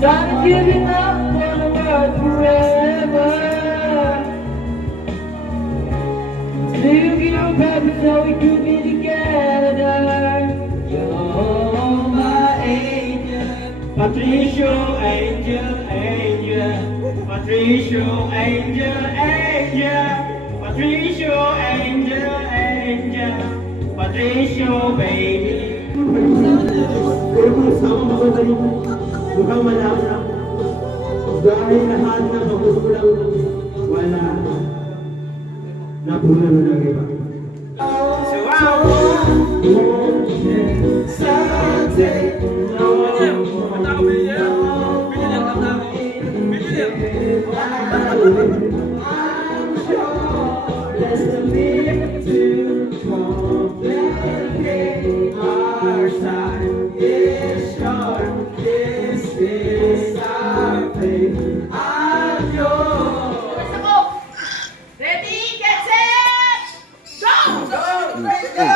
Started giving up on the world forever. Still give purpose so we could be together. You're my angel, Patricio, angel, angel, Patricio, angel, angel, Patricio, angel, angel, Patricio, baby. Mukhang malawak dahil lahat na magugulang wala napunan mo ng iba. So I want something I'm sure there's a limit to complicate our side is short. This is our fate. I'm yours. Ready, get set, go! Go! Go!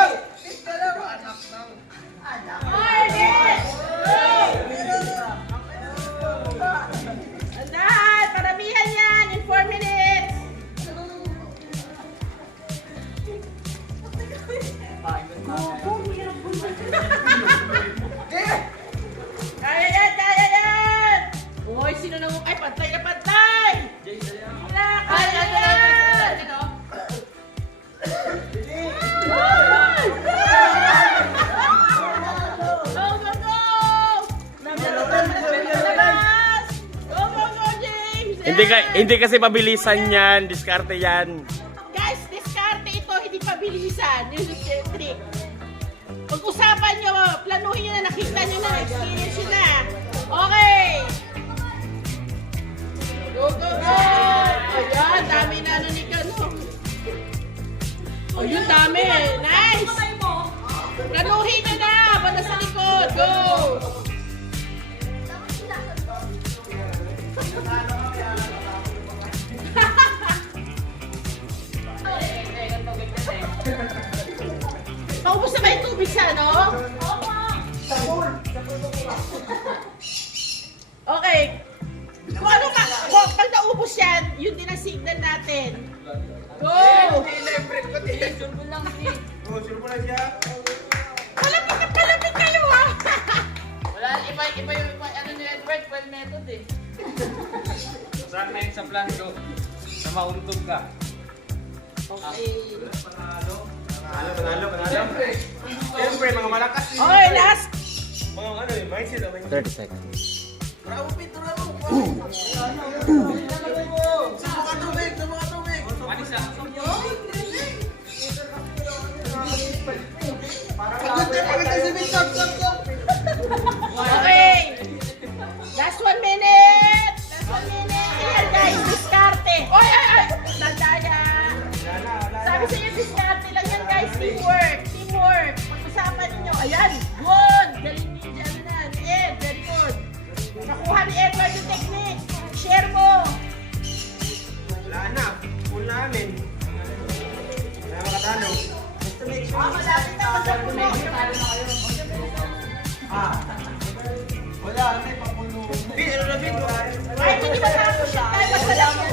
Andahan, paramihan yan in 4 minutes. Kaya yan, kaya yan! Uy, sino nang... Ay, pantay na pantay! Wala, kaya yan! Go, go, go! Go, go, go, James! Hindi kasi pabilisan yan, diskarte yan. Guys, diskarte ito, hindi pabilisan. Yung trick. Pag-usapan nyo, planuhin nyo na, nakita nyo na, experience nyo na. Okay! Go, go, go! Ayan, dami na ano ni Kano. Oh, yun dami. Nice! Planuhin nyo na, banda sa likod. Go! Paubos na ba yung tubig sa ano? Okay. Kung ano ka, pag naubos yan, yun din ang signal natin. Go! Palapit kayo ha! Wala, iba yung ano ni Edward, 12 method eh. Saan na yun sa plan ko? Na mauntog ka. Okay. Panalo. Siyempre, mga malakas. Okay, last. Mga ano yung mindset. 30 seconds. Manisa. Okay. Last 1 minute. Last 1 minute. Ayan guys, diskarte. Oy, ay, ay. Tandaya. Sabi sa inyo, diskarte lang yan guys. Teamwork. Teamwork. Pag-usapan ninyo. Ayan. Good. Galing niyo dyan na. Ed, very good. Nakuha ni Edward yung technique. Share mo. Wala na. Full namin. Wala makatalo. Malapit na magkapuno. Wala, ano yung papulo. Ano na bito? Kahit hindi matapos yan tayo. Basta lang mo.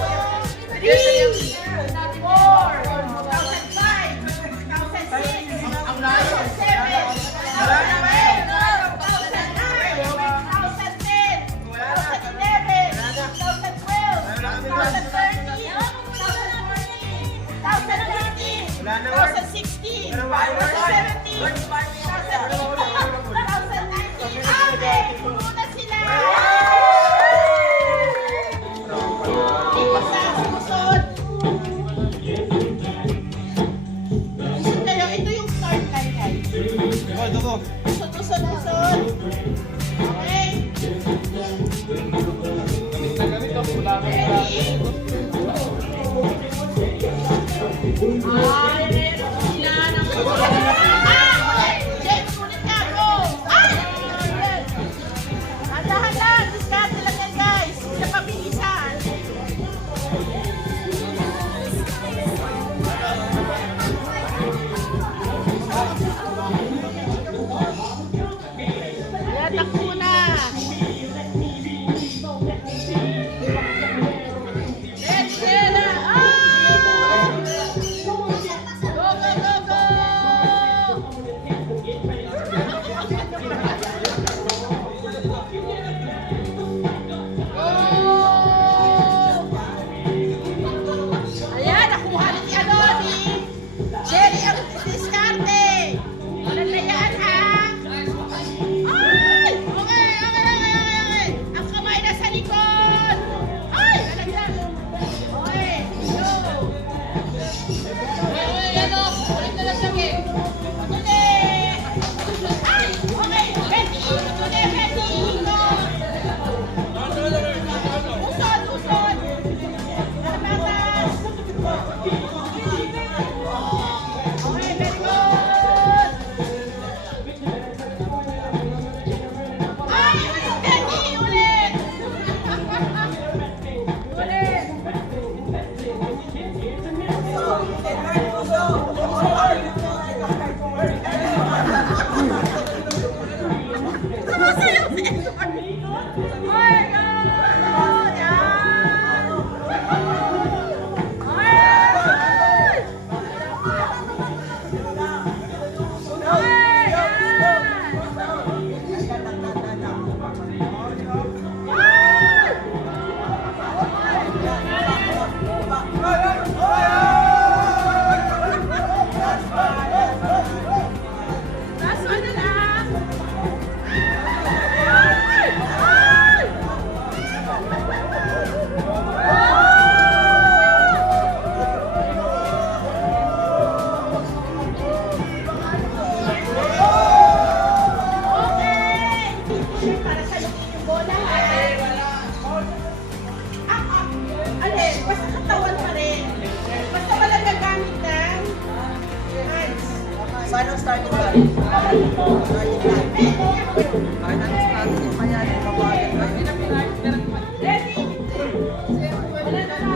3, 2016, 2017, 2019. Okay, puno na sila! Dito sa susunod. Susunod kayo, ito yung start line guys. Usod. Okay. Ay, meron sila ng James, ulit ka, go! Ay! Handa, diskarte lang yan guys. Sa pabilisan. Ayan, takbo na.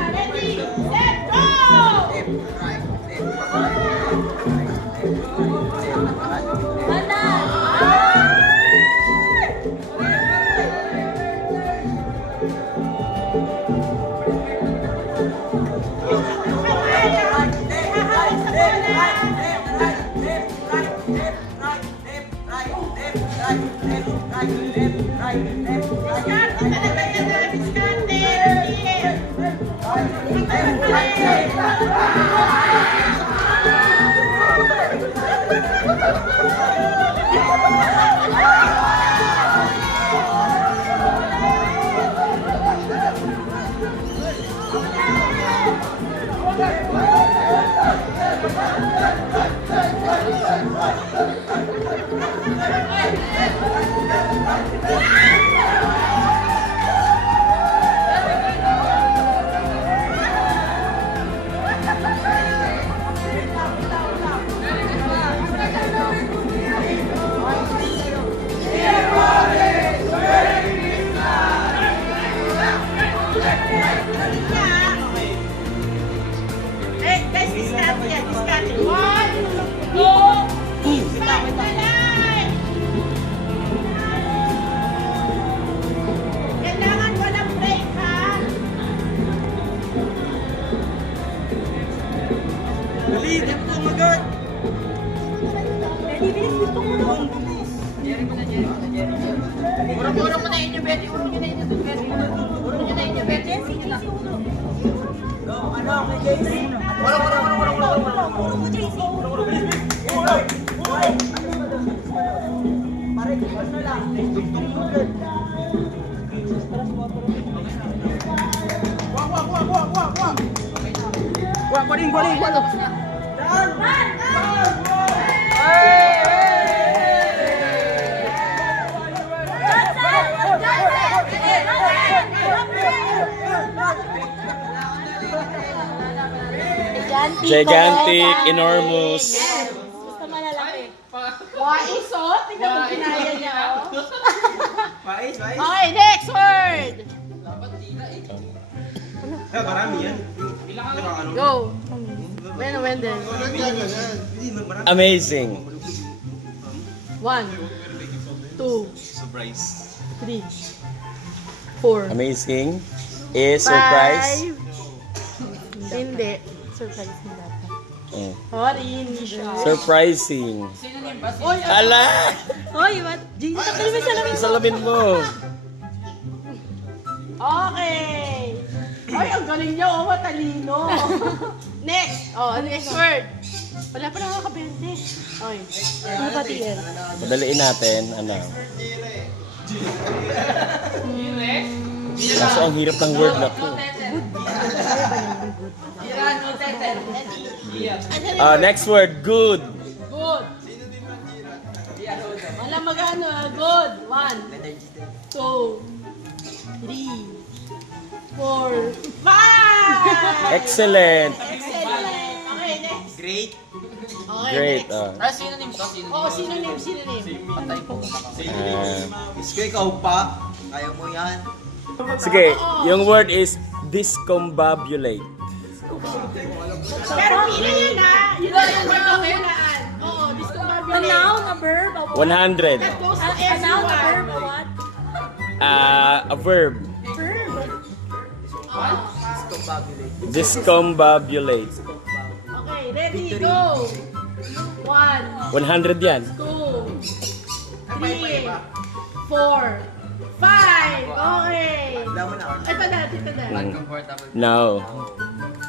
Ready, set, go! Eh, guys, discard yan, discard. 1, 2, start na lang! Kailangan walang break, ha? Urong mo na inyo, Betty. Urong nyo na inyo, Betty. Urong nyo na inyo, Betty. Gigantic, enormous. Gusto malalaki. Wais, oh. Tingnan mo kinaya niya, oh. Okay, next word. Marami yan. Go. When, then. Amazing. 1, 2, Surprise. 3, 4, Amazing is surprise. 5. Hindi. Surprise mo dapat. Oh. Sorry, hindi siya. Surprising. Oy, Ala! Oy, what? Jesus, takli mo sa lamin. Salamin mo. Okay. Ay, ang galing niya, oh, matalino. Next. Oh, next word. Wala pa nakakabente. Oy. Ano ba tiyan? Madaliin natin. Ano? Kaso ang hirap ng word na to. Next word, good. Good. Wala magano, good. 1, 2, 3, 4, 5. Excellent. Excellent. Okay, next. Great. Okay, Great. next. Synonym ka, synonym. Oh, synonym. Isko, ikaw pa. Kaya mo yan. Sige, yung word is discombobulate. Pero pila yun, ha? Yun lang yung word na hulaan. Oo, discombobulate. A noun, a verb, a what? 100. That goes to A noun, a verb, a everyone. what? A verb. Verb. Discombobulate. Okay, ready, go. 1, 100 yan. 2, 3, 4, 5. Okay. Ito na. Uncomfortable. No.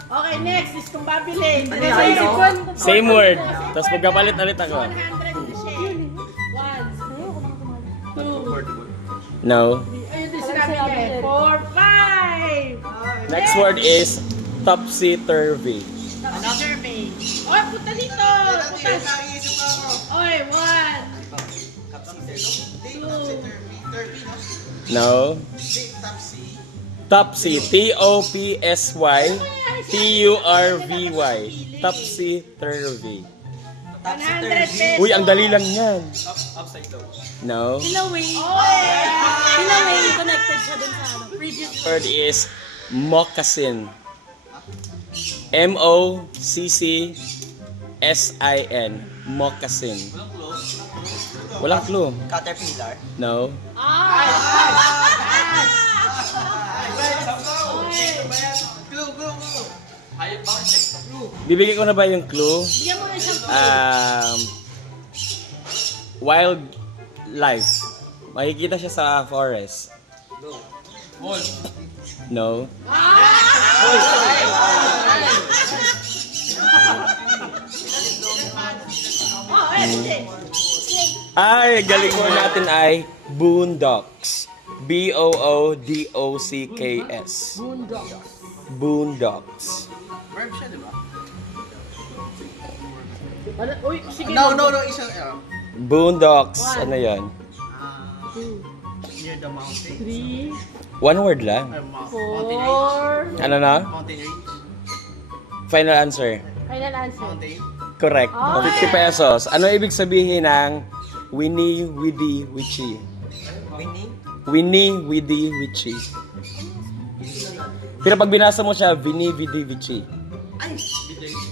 Okay, next is discombobulate. Same word. Tapos magkapalit-alit ako. 100 na siya. 1, 2, No. ayun din sinabi niya. 4, 5. Next word is topsy-turvy. Survey. Oy, punta dito. Punta. Oy, 1, 2, No. Topsy. Topsy. Turvy. Topsy-turvy. 100 pesos. Uy, ang dali lang yan. Upside down. No. Kilaway. Oy! Kilaway, connected siya dun sa previous Word is moccasin. M-O-C-C-S-I-N. Moccasin. Walang clue. Caterpillar. No. Hayop ba? Clue. Bibigyan ko na ba yung clue? Bigyan mo na siyang Wildlife. Makikita siya sa forest. Wolf. No. Ay, galing mo natin ay boondocks. B-O-O-D-O-C-K-S. Boondocks. Verb siya, di ba? Uy, sige. No, isang, Boondocks. Ano yan? near the mountain. 3, One word lang. Mountain range. 4. Ano na? Mountain range. Final answer. Final answer. Mountain. Correct. Oh. 50 pesos. Ano ibig sabihin ng Winnie, Widdy, Witchy? Winnie. Winnie, Widdy, Witchy. Pero pag binasa mo siya, Winnie, Widdy, Witchy. Ay!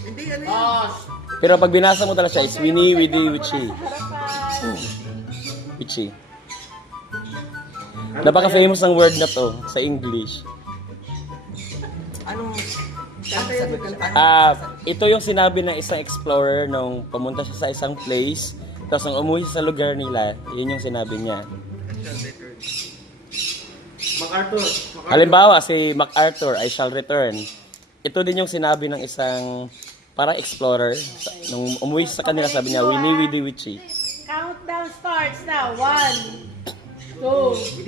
Hindi, ano yan? Pero pag binasa mo talaga siya, it's Winnie, Widdy, Witchy. Witchy. Napaka-famous ng word na to sa English. Anong... Sabi ko lang. Ito yung sinabi ng isang explorer nung pumunta siya sa isang place. Tapos nung umuwi siya sa lugar nila, yun yung sinabi niya. MacArthur. Halimbawa, si MacArthur, I shall return. Ito din yung sinabi ng isang parang explorer. Nung umuwi siya sa kanila, sabi niya, Winnie, Widdy, Witchy. Countdown starts now. 1, 2,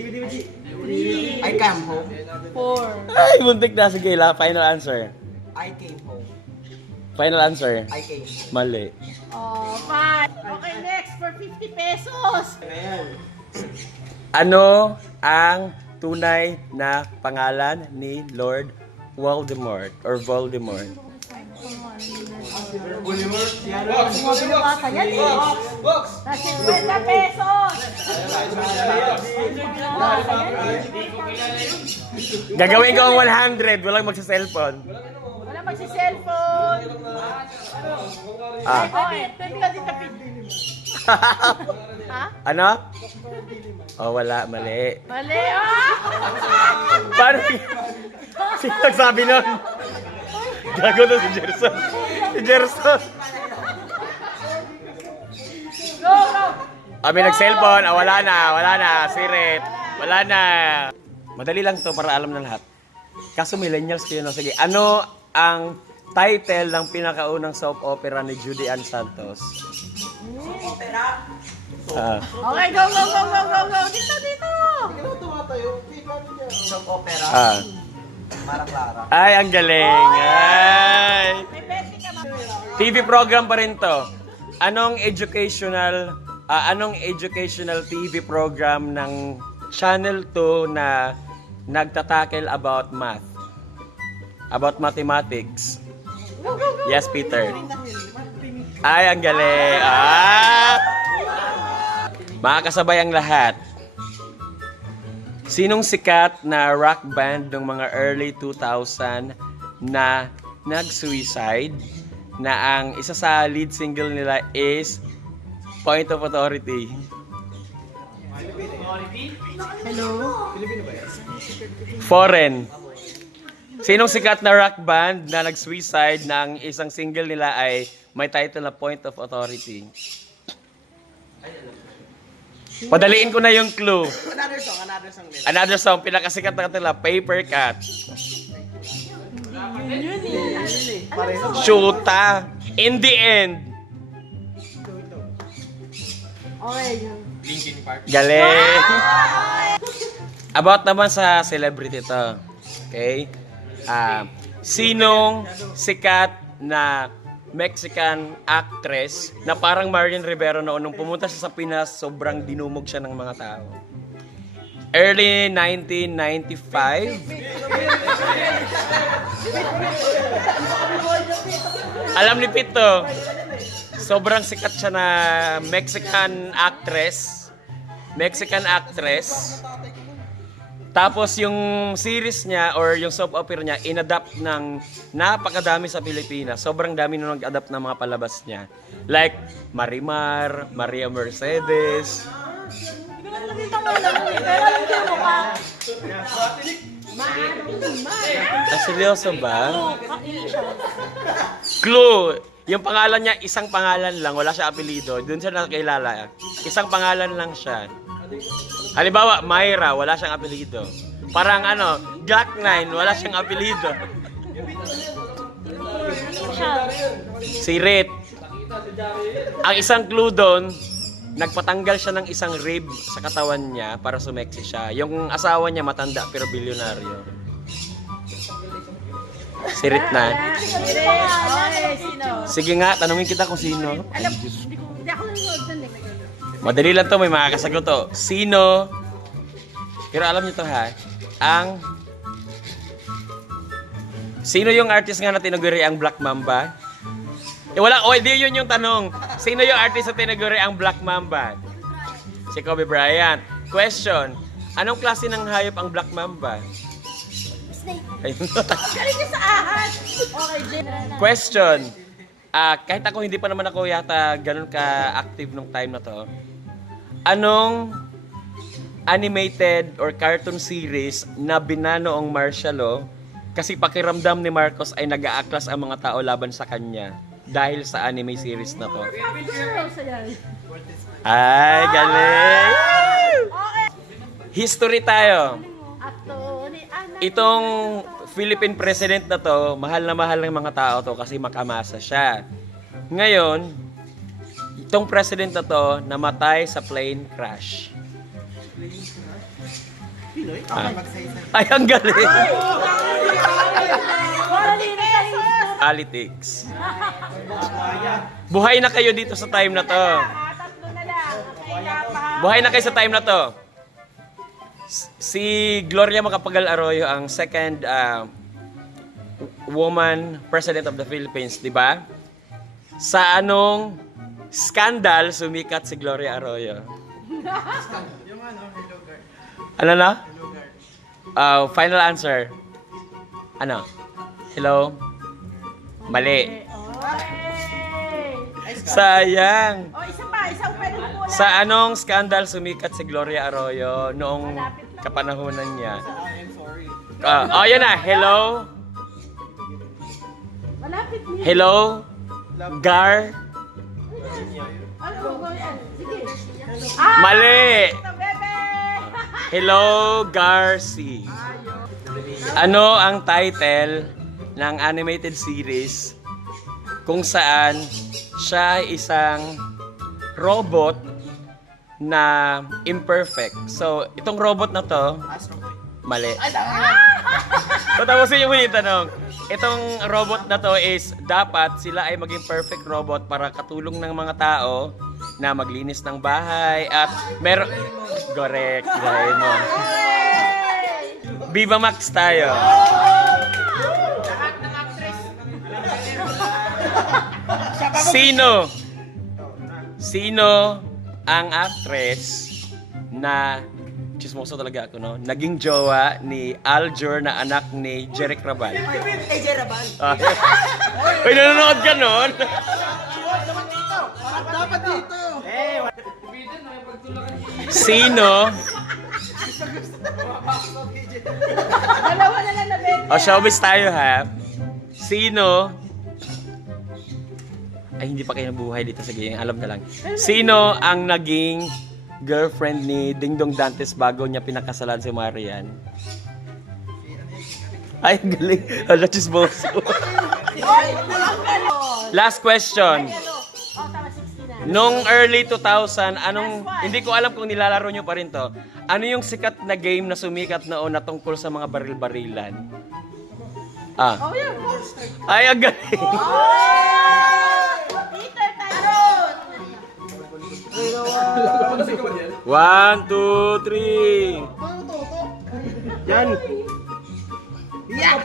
3, I came home. 4. Ay, buntik na. Sige, final answer. I came home. Final answer. I came home. Mali. 5. Okay, next for 50 pesos. Ano ang tunay na pangalan ni Lord Voldemort or Voldemort? Baka yan eh. Kasi 50 pesos. Gagawin ko ang 100, walang magsa-cellphone. Wala magsi-cellphone. Pwede ka din tapit. Ha? Ano? Oh, wala, mali. Mali. Paano? Sino nagsabi nun? Gago na si Gerson. Si Gerson. Go, go. Kami nag-cellphone. Wala na. Sirit. Wala na. Madali lang to para alam na lahat. Kaso millennials kayo, no? Sige, ano ang title ng pinakaunang soap opera ni Judy Ann Santos? Okay, go. Dito. Soap opera. Mara Clara. Ay, ang galing. Ay. May pwede ka ma. TV program pa rin to. Anong educational TV program ng Channel 2 na nagtatakel about math? About mathematics? Yes, Peter. Ay, ang galing. Makakasabay ang lahat. Sinong sikat na rock band ng mga early 2000 na nag-suicide na ang isa sa lead single nila is Point of Authority? Foreign. Sinong sikat na rock band na nag-suicide na ang isang single nila ay may title na Point of Authority? Padaliin ko na yung clue. Another song nila. Another song, pinakasikat na kanila, Paper Cut. Shoota. In the end. Linkin Park. Galing. About naman sa celebrity to. Okay? Sinong sikat na Mexican actress na parang Marian Rivera noon nung pumunta siya sa Pinas, sobrang dinumog siya ng mga tao. Early 1995. Alam ni Pito. sobrang sikat siya na Mexican actress. Tapos yung series niya or yung soap opera niya, inadapt ng napakadami sa Pilipinas. Sobrang dami nung nag-adapt ng mga palabas niya. Like Marimar, Maria Mercedes. Hindi ko na nakita mo lang eh. Pero alam ko yung mukha. Ah, seryoso ba? Hindi siya. Clue! Yung pangalan niya, isang pangalan lang, wala siya apelido. Doon siya nakakilala. Isang pangalan lang siya. Halimbawa, Myra, wala siyang apelido. Parang Glock 9, wala siyang apelido. Si Rit. Ang isang clue doon, nagpatanggal siya ng isang rib sa katawan niya para sumeksi siya. Yung asawa niya matanda pero bilyonaryo. Si Rit na. Sige nga, tanungin kita kung sino. Hindi ako nanonood nun eh. Madali lang to, may makakasagot to. Sino? Pero alam niyo to ha, sino yung artist nga na tinaguri ang Black Mamba? Di yun yung tanong. Sino yung artist na tinaguri ang Black Mamba? Si Kobe Bryant. Question, anong klase ng hayop ang Black Mamba? Ayun. Galing niya sa ahas. Okay, Jen. Question, kahit ako hindi pa naman ako yata ganun ka-active nung time na to, anong animated or cartoon series na binanoong martial law kasi pakiramdam ni Marcos ay nag-aaklas ang mga tao laban sa kanya dahil sa anime series na to? Ay, galing! History tayo. Itong Philippine president na to, mahal na mahal ng mga tao to kasi makamasa siya. Ngayon, itong president na to namatay sa plane crash. Ay, ang galing! Politics. Buhay na kayo dito sa time na to. Tatlo na lang. Buhay na kayo sa time na to. Si Gloria Macapagal Arroyo ang second woman president of the Philippines, di ba? Sa anong scandal sumikat si Gloria Arroyo? Ano na? Final answer. Ano? Hello? Mali. Sayang. Oh, isa pa. Isang pwede mo Sa anong scandal sumikat si Gloria Arroyo noong kapanahunan niya? Yun na. Hello? Malapit niya. Hello? Gar? Ano ba yan? Sige. Mali! Ito, bebe! Hello, Garci. Ano ang title ng animated series kung saan siya ay isang robot na imperfect? So, itong robot na to, mali. Patapusin yung muli tanong. Itong robot na to is dapat sila ay maging perfect robot para katulong ng mga tao na maglinis ng bahay at meron... Correct, dahil mo. Viva Max tayo. Sino ang actress na chismoso talaga ako, no? Naging jowa ni Aljur na anak ni Jeric Rabal. AJ Rabal. Uy, nanonood ka nun? Dapat dito. Sino? Dalawa na lang na bebe. O, showbiz tayo, ha? Sino? Ay, hindi pa kayo nabuhay dito. Sige, alam ka lang. Sino ang naging girlfriend ni Dingdong Dantes bago niya pinakasalan si Marian? Ay, galing. Hala, chismoso. Last question. Oh, tama, 60 na. Nung early 2000, hindi ko alam kung nilalaro nyo pa rin to. Ano yung sikat na game na sumikat noon na tungkol sa mga baril-barilan? Oh, yan. Ay, ang galing. Peter Taron. 1, 2, 3. Yan. Yeah.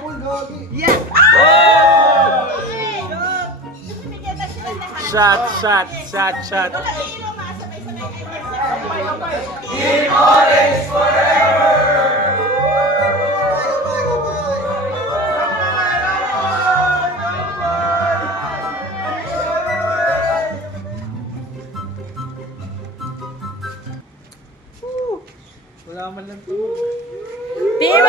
Yeah. Bigyan na sila lahat. shot. Wala ilo, masabay-sabay. Wala man lang to. Team